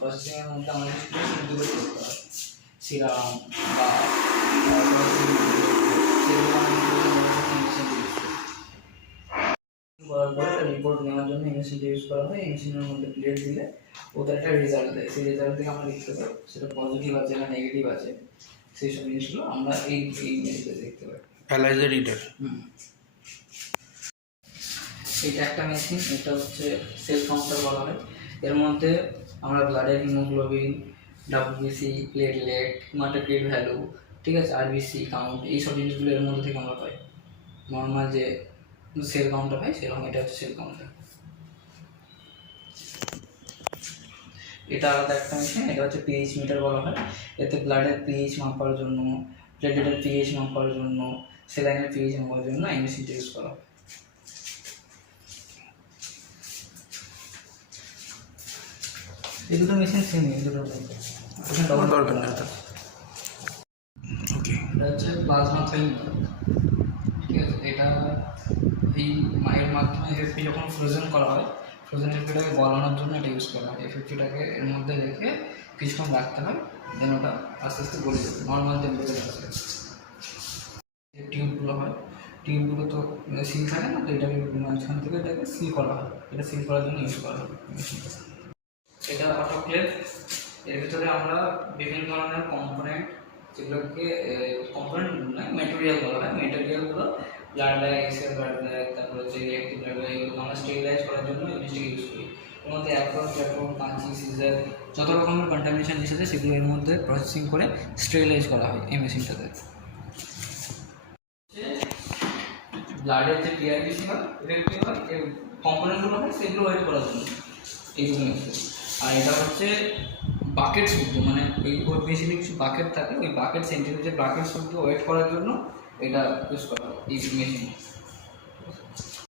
প্রসেসিংয়ের মধ্যে আমাদের ইনকিউবেট করতে হয়। সিরাম বা করার পরে রিপোর্ট নেওয়ার জন্য এই মেশিনটা ইউজ করা হয়। এই মেশিনের মধ্যে প্লেট দিলে ওদের একটা রেজাল্ট দেয়, সেই রেজাল্ট থেকে আমরা দেখতে পাই সেটা পজিটিভ আছে না নেগেটিভ আছে, সেই সব জিনিসগুলো আমরা এই মেশিনে দেখতে পাই। অ্যালাইজার রিডার। এটা একটা মেশিন, এটা হচ্ছে সেল কাউন্টার বলা হয়। এর মধ্যে আমরা ব্লাডের haemoglobin, WBC, platelet, haematocrit value, ঠিক আছে, আরবিসি কাউন্ট, এই সব জিনিসগুলো এর মধ্যে থেকে আমরা পাই। নর্মাল যে সেল কাউন্টার হয় সেরকম এটা হচ্ছে সেল কাউন্টার। এটা আলাদা একটা মেশিন, এটা হচ্ছে পিএইচ মিটার বলা হয়। এতে ব্লাডের পিএইচ মাপার জন্য, প্লেটলেটের পিএইচ মাপার জন্য, সেলাইনের পিএইচ মাপার জন্য এই মেশিনটা ইউজ করা হয়। এই দুটো মেশিন সেম, এই দুটো দরকার নেই। ওকে, এটা হচ্ছে প্লাজমা থ্রিমার, ঠিক আছে। এটা এই মায়ের মাধ্যমে এফএফপি যখন ফ্রোজেন করা হয়, ফ্রোজেন এফএফপিটাকে গলানোর জন্য এটা ইউজ করা হয়। এফএফপিটাকে এর মধ্যে রেখে কিছুক্ষণ রাখতে হয়, দেন ওটা আস্তে আস্তে গলে যাবে নর্মাল টেম্পারেচার আসবে। যে টিউবগুলো হয়, টিউবগুলো তো সিল থাকে না, তো এটাকে মাঝখান থেকে এটাকে সিল করা হয়, এটা সিল করার জন্য ইউজ করা হয় মেশিনটা। এটা অটোক্লেভ, এর ভিতরে আমরা বিভিন্ন ধরনের কম্পোনেন্ট, যেগুলোকে কম্পোনেন্ট নয় ম্যাটেরিয়াল বলা হয়, ম্যাটেরিয়ালগুলো blood bag, excel blood bag, তারপরে যে রিঅ্যাক্টিভ ব্লাড ব্যাগ, এগুলো আমরা স্টেরিলাইজ করার জন্য এই জিনিসটাকে ইউজ করি। এর মধ্যে অ্যাপ্রোচ, কাঁচি, সিজার, যত রকমের কন্টামিনেশন জিনিস আছে সেগুলো এর মধ্যে প্রসেসিং করে স্টেরিলাইজ করা হয় এই মেশিনটাতে। ব্লাডের যে টিআরবিসি হয়, ইফেক্টিভ হয়, এই কম্পোনেন্টগুলো হয় সেগুলো ওয়েট করার জন্য এইগুলো মেশিন। আর এটা হচ্ছে বাকেট শুদ্ধ, মানে ওই বেশিরভাগ কিছু বাকেট থাকে, ওই বাকেট সেন্টিমিটার বাকেট শুদ্ধ ওয়েট করার জন্য এটা ইউজ করা হয় এই মেশিন।